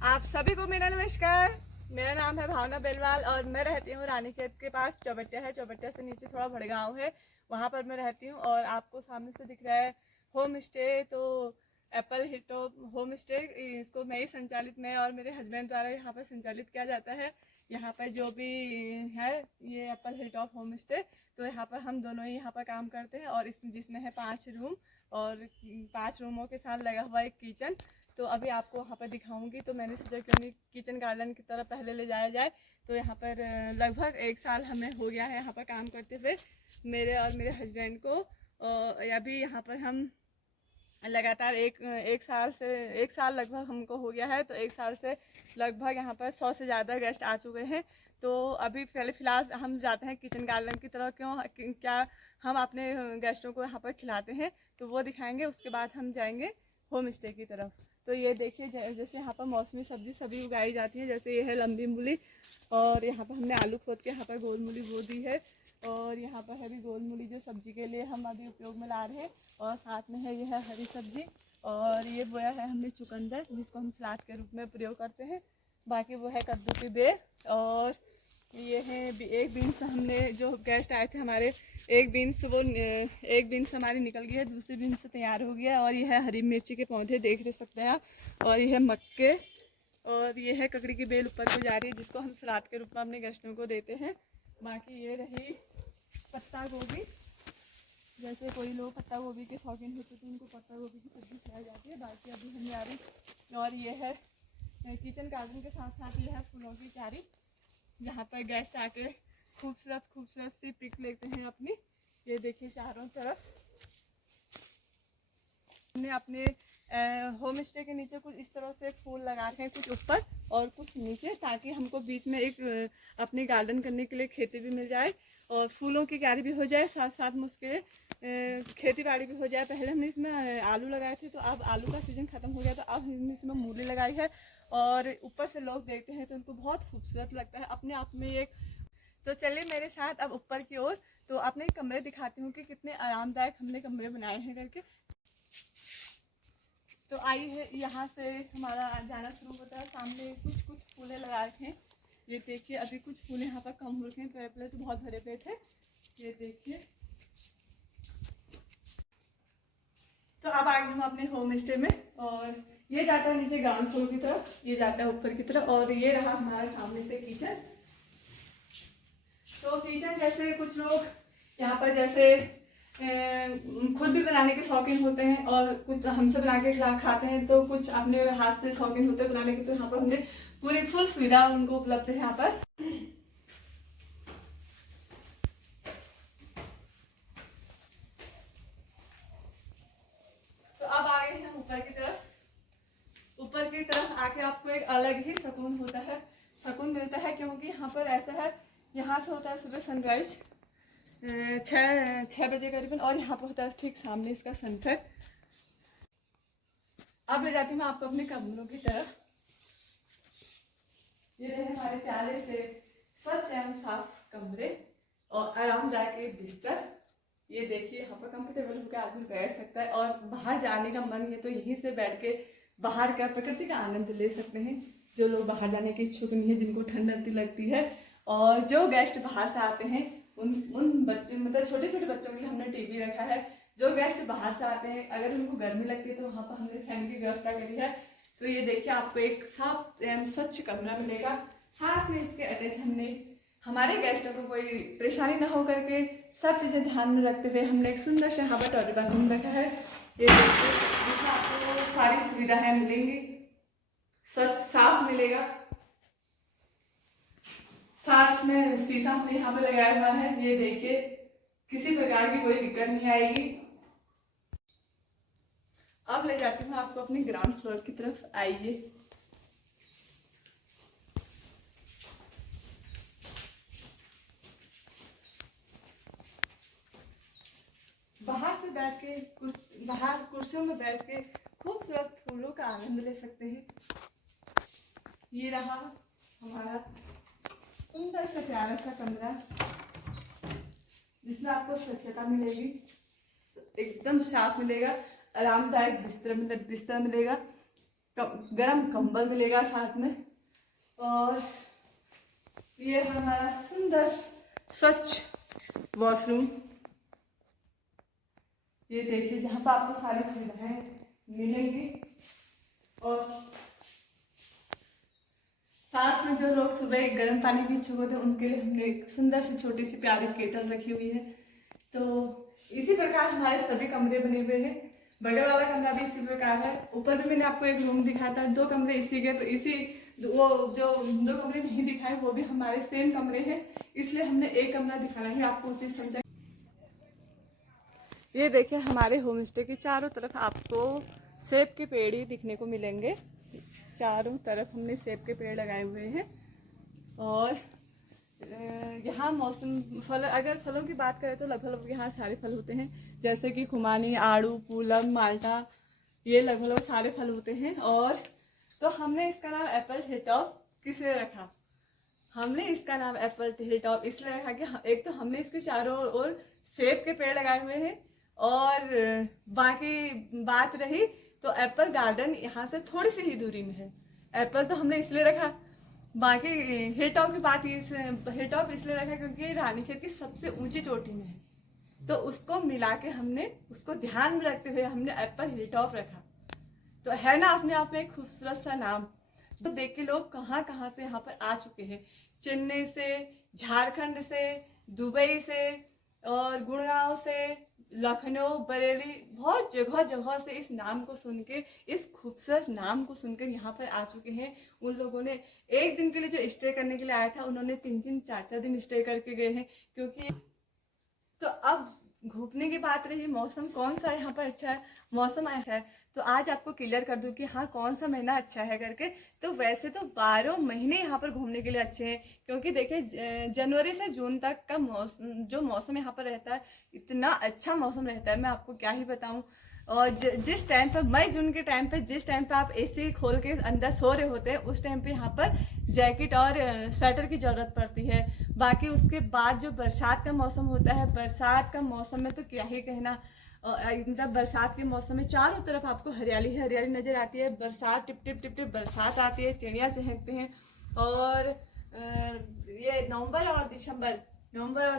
आप सभी को मेरा नमस्कार। मेरा नाम है भावना बेलवाल और मैं रहती हूँ रानीखेत के पास। चौबटिया है, चौबटिया से नीचे थोड़ा भड़गांव है, वहाँ पर मैं रहती हूँ। और आपको सामने से दिख रहा है होम स्टे। तो एप्पल हिलटॉप होम स्टे, इसको मैं ही संचालित, मैं और मेरे हस्बैंड द्वारा यहाँ पर संचालित किया जाता है। यहाँ पर जो भी है ये एप्पल हिलटॉप होम स्टे, तो यहाँ पर हम दोनों ही यहाँ पर काम करते हैं। और इसमें जिसमें है 5 रूम और 5 रूमों के साथ लगा हुआ एक किचन। तो अभी आपको वहाँ पर दिखाऊंगी। तो मैंने सोचा क्यों नहीं किचन गार्डन की तरफ पहले ले जाया जाए। तो यहाँ पर लगभग 1 साल हमें हो गया है यहाँ पर काम करते हुए, मेरे और मेरे हस्बैंड को। अभी यहाँ पर हम लगातार एक साल लगभग हमको हो गया है। तो 1 साल से लगभग यहाँ पर 100 से ज़्यादा गेस्ट आ चुके हैं। तो अभी फ़िलहाल हम जाते हैं किचन गार्डन की तरफ। क्या हम अपने गेस्टों को यहाँ पर खिलाते हैं, तो वो दिखाएंगे। उसके बाद हम जाएंगे होम स्टे की तरफ। तो ये देखिए, जैसे यहाँ पर मौसमी सब्जी सभी उगाई जाती है। जैसे ये है लंबी मूली, और यहाँ पर हमने आलू खोद के यहाँ पर गोल मूली बो दी है। और यहाँ पर है भी गोल मूली जो सब्जी के लिए हम अभी उपयोग में ला रहे हैं। और साथ में है ये है हरी सब्जी, और ये बोया है हमने चुकंदर, जिसको हम सलाद के रूप में प्रयोग करते हैं। बाकी वो है कद्दू की बेल। और ये है एक बीन्स, हमने जो गेस्ट आए थे हमारे, एक बीन्स हमारी निकल गई है, दूसरी बीन्स तैयार हो गया है। और ये है हरी मिर्ची के पौधे, देख सकते हैं आप। और ये है मक्के, और ये है ककड़ी की बेल ऊपर को जा रही है, जिसको हम सलाद के रूप में अपने गेस्टों को देते हैं। बाकी ये रही पत्ता गोभी। जैसे कोई लोग पत्ता गोभी के शौकीन होते तो उनको पत्ता गोभी की सब्जी खिलाई जाती है। बाकी अभी हम जा रही। और ये है किचन गार्डन के साथ साथ ये है फूलों की क्यारी, जहाँ पर गेस्ट आके खूबसूरत सी पिक लेते हैं अपनी। ये देखिए चारों तरफ हमने अपने होम स्टे के नीचे कुछ इस तरह से फूल लगा रखे हैं, कुछ ऊपर और कुछ नीचे, ताकि हमको बीच में एक अपनी गार्डन करने के लिए खेती भी मिल जाए और फूलों की क्यारी भी हो जाए, साथ साथ में उसके खेती बाड़ी भी हो जाए। पहले हमने इसमें आलू लगाए थे, तो अब आलू का सीज़न ख़त्म हो गया, तो अब हमने इसमें मूली लगाई है। और ऊपर से लोग देखते हैं तो उनको बहुत खूबसूरत लगता है अपने आप में एक। तो चलिए मेरे साथ अब ऊपर की ओर, तो अपने कमरे दिखाती हूँ कि कितने आरामदायक हमने कमरे बनाए हैं करके। तो आई है, यहाँ से हमारा जाना शुरू होता है। सामने कुछ फूलें लगा रखे हैं। ये देखिए, अभी कुछ फूल यहाँ पर कम हो रखे हैं, पहले तो बहुत भरे पे थे। ये देखिए। तो अब आ गई हूँ अपने होम स्टे में, और ये जाता है नीचे ग्राउंड फ्लोर की तरफ, ये जाता है ऊपर की तरफ। और ये रहा हमारा सामने से किचन। तो किचन जैसे कुछ लोग यहाँ पर जैसे खुद भी बनाने के शौकीन होते हैं, और कुछ हमसे बना के खाते हैं, तो कुछ अपने हाथ से शौकीन होते हैं बनाने के। तो यहाँ पर हमने पूरी फुल सुविधा उनको उपलब्ध है यहाँ पर। तो अब आ गए हैं ऊपर की तरफ। ऊपर की तरफ आके आपको एक अलग ही सुकून होता है, सुकून मिलता है, क्योंकि यहाँ पर ऐसा है, यहाँ से होता है सुबह सनराइज 6 बजे करीबन, और यहाँ पर होता है ठीक सामने इसका सनसेट। अब ले जाती हूँ आपको अपने कमरों की तरफ। ये रहे हमारे प्यारे से स्वच्छ एवं साफ कमरे और आरामदायक बिस्तर। ये देखिए, यहाँ पर कंफर्टेबल होकर आदमी बैठ सकता है, और बाहर जाने का मन है तो यहीं से बैठ के बाहर का प्रकृति का आनंद ले सकते हैं। जो लोग बाहर जाने के इच्छुक नहीं है, जिनको ठंड लगती है, और जो गेस्ट बाहर से आते हैं, उन बच्चे मतलब छोटे छोटे बच्चों के लिए हमने टीवी रखा है। जो गेस्ट बाहर से आते हैं, अगर उनको गर्मी लगती है, तो वहाँ पर हमने फैन की व्यवस्था करी है। तो ये देखिए, आपको एक साफ एवं स्वच्छ कमरा मिलेगा। साथ में इसके अटैच हमने हमारे गेस्टों को कोई परेशानी ना हो करके सब चीज़ें ध्यान में रखते हुए हमने एक सुंदर से यहाँ पर टॉयलेट बाथरूम रखा है। ये देखिए, जिसमें आपको सारी सुविधाएं मिलेंगी, स्वच्छ साफ मिलेगा। साथ में शीशा हमने यहाँ पे लगाया हुआ है। ये देखिए, किसी प्रकार की कोई दिक्कत नहीं आएगी। अब ले जाती हूँ आपको अपने ग्राउंड फ्लोर की तरफ, आइए। बाहर से बैठ के बाहर कुर्सियों में बैठ के खूबसूरत फूलों का आनंद ले सकते हैं। ये रहा हमारा सुंदर सा प्यारा सा कमरा, जिसमें आपको स्वच्छता मिलेगी, एकदम साफ मिलेगा, आरामदायक बिस्तर मिलेगा। गरम कंबल मिलेगा साथ में। और ये हमारा सुंदर स्वच्छ वॉशरूम, ये देखिए, जहाँ पर आपको सारी सुविधाएं मिलेंगी। और साथ में जो लोग सुबह गर्म पानी की इच्छुक होते हैं उनके लिए हमने एक सुंदर सी छोटी सी प्यारी केटल रखी हुई है। तो इसी प्रकार हमारे सभी कमरे बने हुए हैं। बगल वाला कमरा भी इसी प्रकार है। ऊपर भी मैंने आपको एक रूम दिखाया था, 2 कमरे इसी के, तो इसी वो जो 2 कमरे नहीं दिखाए वो भी हमारे सेम कमरे हैं, इसलिए हमने एक कमरा दिखाना ही आपको उचित समझा। ये देखिए, हमारे होम स्टे के चारों तरफ आपको सेब के पेड़ ही दिखने को मिलेंगे। चारों तरफ हमने सेब के पेड़ लगाए हुए हैं। और यहाँ मौसम फल, अगर फलों की बात करें तो लगभग यहाँ सारे फल होते हैं, जैसे कि खुमानी, आड़ू, पूलम, माल्टा, ये लगभग सारे फल होते हैं। और तो हमने इसका नाम एप्पल हिल टॉप किस लिए रखा? हमने इसका नाम एप्पल हिल टॉप इसलिए रखा कि एक तो हमने इसके चारों ओर सेब के पेड़ लगाए हुए हैं, और बाकी बात रही तो एप्पल गार्डन यहाँ से थोड़ी सी ही दूरी में है। एप्पल तो हमने इसलिए रखा। बाकी हिल टॉप की बात, हिल टॉप इसलिए रखा क्योंकि रानीखेत की सबसे ऊंची चोटी में है, तो उसको मिला के हमने, उसको ध्यान में रखते हुए हमने एप्पल हिल टॉप रखा। तो है ना अपने आप में एक खूबसूरत सा नाम। तो देख के लोग कहाँ कहाँ से यहाँ पर आ चुके हैं, चेन्नई से, झारखंड से, दुबई से, और गुड़गांव से, लखनऊ, बरेली, बहुत जगह जगह से इस नाम को सुन के, इस खूबसूरत नाम को सुनकर यहाँ पर आ चुके हैं। उन लोगों ने एक दिन के लिए जो स्टे करने के लिए आया था, उन्होंने 3-3, 4-4 दिन स्टे करके गए हैं। क्योंकि तो अब घूमने की बात रही, मौसम कौन सा यहाँ पर अच्छा है, मौसम अच्छा है, तो आज आपको क्लियर कर दूं कि हाँ कौन सा महीना अच्छा है करके। तो वैसे तो 12 महीने यहाँ पर घूमने के लिए अच्छे हैं, क्योंकि देखिए जनवरी से जून तक का मौसम, जो मौसम यहाँ पर रहता है, इतना अच्छा मौसम रहता है, मैं आपको क्या ही बताऊँ। और जिस टाइम पर मई जून के टाइम पे, जिस टाइम पे आप एसी खोल के अंदर सो रहे होते हैं, उस टाइम पे यहाँ पर जैकेट और स्वेटर की ज़रूरत पड़ती है। बाकी उसके बाद जो बरसात का मौसम होता है, बरसात का मौसम में तो क्या ही कहना, मतलब बरसात के मौसम में चारों तरफ आपको हरियाली हरियाली नजर आती है। बरसात, टिप टिप टिप टिप बरसात आती है, चिड़िया चहकते हैं। और ये नवंबर और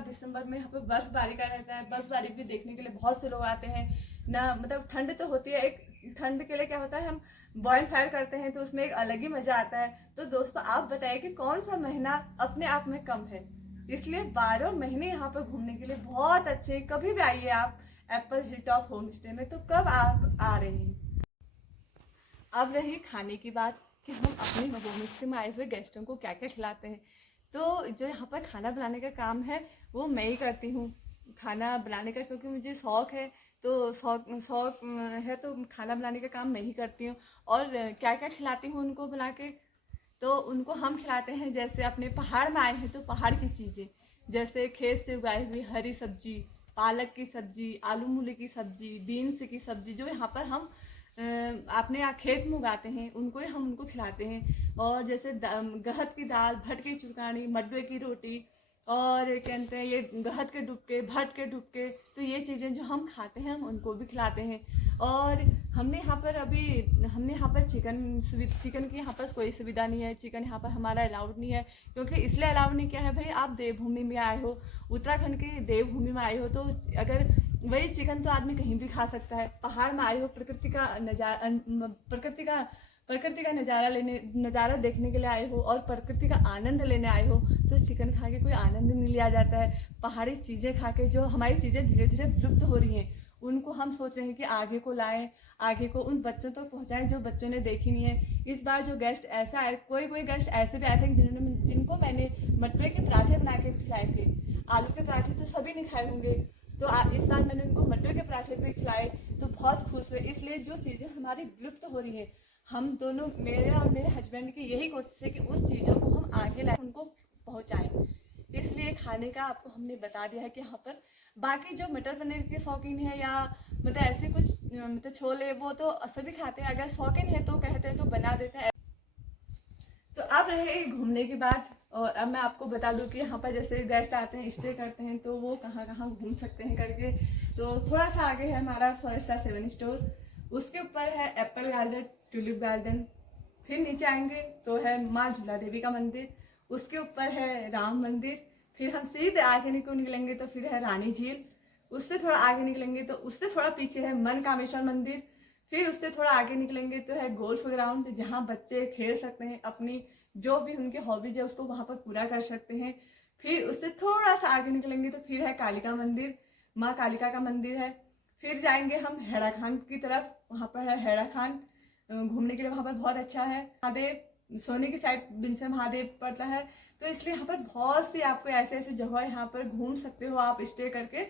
दिसंबर में यहाँ पे बर्फबारी का रहता है। बर्फबारी भी देखने के लिए बहुत से लोग आते हैं ना। मतलब ठंड तो होती है, एक ठंड के लिए क्या होता है, हम बॉयल फायर करते हैं, तो उसमें एक अलग ही मजा आता है। तो दोस्तों आप बताइए कि कौन सा महीना अपने आप में कम है? इसलिए 12 महीने यहाँ पर घूमने के लिए बहुत अच्छे। कभी भी आइए आप Apple hill top home stay में। तो कब आप आ रहे हैं? अब रही खाने की बात कि हम अपने होम स्टे में आए हुए गेस्टों को क्या क्या खिलाते हैं। तो जो यहाँ पर खाना बनाने का काम है वो मैं ही करती हूँ, खाना बनाने का, क्योंकि मुझे शौक है। तो शौक है तो खाना बनाने का काम मैं ही करती हूँ। और क्या क्या खिलाती हूँ उनको बना के, तो उनको हम खिलाते हैं, जैसे अपने पहाड़ में आए हैं तो पहाड़ की चीज़ें, जैसे खेत से उगाई हुई हरी सब्जी, पालक की सब्जी, आलू मूली की सब्जी, बीन्स की सब्जी, जो यहाँ पर हम अपने यहाँ खेत में उगाते हैं, उनको ही हम उनको खिलाते हैं। और जैसे गहत की दाल, भट की चुरकानी, मडवे की रोटी, और कहते हैं ये गहत के डुबके, भट के डुबके, तो ये चीज़ें जो हम खाते हैं हम उनको भी खिलाते हैं। और हमने यहाँ पर चिकन की यहाँ पर कोई सुविधा नहीं है। चिकन यहाँ पर हमारा अलाउड नहीं है, क्योंकि इसलिए अलाउड नहीं किया है भाई, आप देवभूमि में आए हो, उत्तराखंड की देवभूमि में आए हो, तो अगर वही चिकन तो आदमी कहीं भी खा सकता है। पहाड़ में आए हो, प्रकृति का नज़ारा देखने के लिए आए हो, और प्रकृति का आनंद लेने आए हो, तो चिकन खा के कोई आनंद नहीं लिया जाता है। पहाड़ी चीज़ें खा के जो हमारी चीज़ें धीरे धीरे विलुप्त हो रही हैं, उनको हम सोच रहे हैं कि आगे को लाएं, आगे को उन बच्चों तक पहुंचाएं जो बच्चों ने देखी नहीं है। इस बार जो गेस्ट ऐसा आए, कोई गेस्ट ऐसे भी आए थे जिनको मैंने मटवे के पराठे बना के खिलाए थे। आलू के पराठे तो सभी ने खाए होंगे, तो इस बार मैंने उनको मटवे के पराठे भी खिलाए, तो बहुत खुश हुए। इसलिए जो चीज़ें हमारी विलुप्त हो रही है, हम दोनों, मेरे और मेरे हस्बैंड की यही कोशिश है कि उस चीज़ों को हम आगे लाएं, उनको पहुंचाएं। इसलिए खाने का आपको हमने बता दिया है कि यहाँ पर बाकी जो मटर पनीर के शौकीन है, या मतलब ऐसे कुछ मतलब छोले, वो तो सभी खाते हैं। अगर शौकीन है तो कहते हैं तो बना देते हैं। तो अब रहे घूमने की बात, और अब मैं आपको बता दूं कि यहाँ पर जैसे गेस्ट आते हैं, स्टे करते हैं, तो वो कहाँ कहाँ घूम सकते हैं करके। तो थोड़ा सा आगे है हमारा 4 स्टार 7 स्टोर, उसके ऊपर है एप्पल गार्डन, ट्यूलिप गार्डन। फिर नीचे आएंगे तो है माँ झूला देवी का मंदिर, उसके ऊपर है राम मंदिर। फिर हम सीधे आगे निकलेंगे तो फिर है रानी झील। उससे थोड़ा आगे निकलेंगे तो उससे थोड़ा पीछे है मनकामेश्वर मंदिर। फिर उससे थोड़ा आगे निकलेंगे तो है गोल्फ ग्राउंड, जहाँ बच्चे खेल सकते हैं, अपनी जो भी उनके हॉबीज है उसको वहां पर पूरा कर सकते हैं। फिर उससे थोड़ा सा आगे निकलेंगे तो फिर है कालिका मंदिर, माँ कालिका का मंदिर है। फिर जाएंगे हम हैड़ा खान की तरफ, वहां पर है हैड़ा खान, घूमने के लिए वहां पर बहुत अच्छा है। महादेव सोने की साइड बिनसे महादेव पड़ता है, तो इसलिए यहाँ पर बहुत सी आपको ऐसे ऐसे जगह यहाँ पर घूम सकते हो आप स्टे करके।